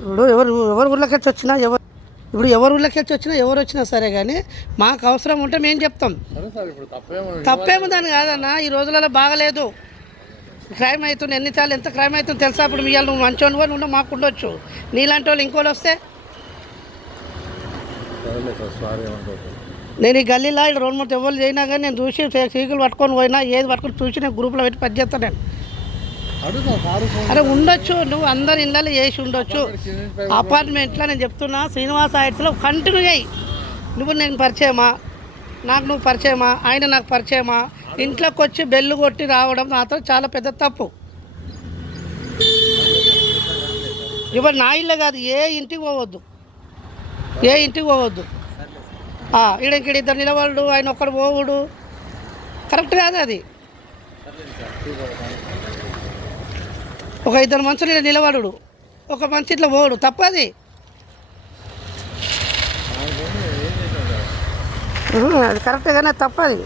ఇప్పుడు ఎవరు ఎవరు ఊళ్ళకెచ్చి వచ్చినా ఎవరు ఇప్పుడు ఎవరు ఊళ్ళకెచ్చి వచ్చినా ఎవరు వచ్చినా సరే కానీ మాకు అవసరం ఉంటే మేము చెప్తాం. తప్పేమో దాని కాదన్న ఈ రోజులలో బాగలేదు. క్రైమ్ అవుతుంది ఎన్నిసార్లు ఎంత క్రైమ్ అవుతుంది తెలుసా? ఇప్పుడు మీ నువ్వు మంచోని కూడా నువ్వు మాకు ఉండొచ్చు. నీలాంటి వాళ్ళు ఇంకోళ్ళు వస్తే? నేను ఈ గల్లీలో ఇక్కడ రెండు మూడు ఎవరు చేయినా కానీ నేను చూసి సీకులు పట్టుకొని పోయినా ఏది పట్టుకొని చూసి నేను గ్రూప్లో పెట్టి పని చేస్తాను నేను. అరే ఉండొచ్చు నువ్వు అందరి ఇళ్ళలో చేసి ఉండొచ్చు. అపార్ట్మెంట్లో నేను చెప్తున్నా శ్రీనివాస హైట్స్లో కంటిన్యూ చేయి. నువ్వు నేను పరిచయమా? నాకు నువ్వు పరిచయమా? ఆయన నాకు పరిచయమా? ఇంట్లోకి వచ్చి బెల్లు కొట్టి రావడం నాతో చాలా పెద్ద తప్పు. ఇప్పుడు నా ఇల్లు కాదు ఏ ఇంటికి పోవద్దు. ఏ ఇంటికి పోవద్దు. ఈడ ఇద్దరు నిలబడు ఆయన ఒక్కడు పోవుడు. కరెక్ట్ కాదు అది. ఒక ఇద్దరు మనుషులు ఈడ నిలబడు ఒక మనిషి ఇట్లా పోడు తప్పది. అది కరెక్ట్గానే తప్పది.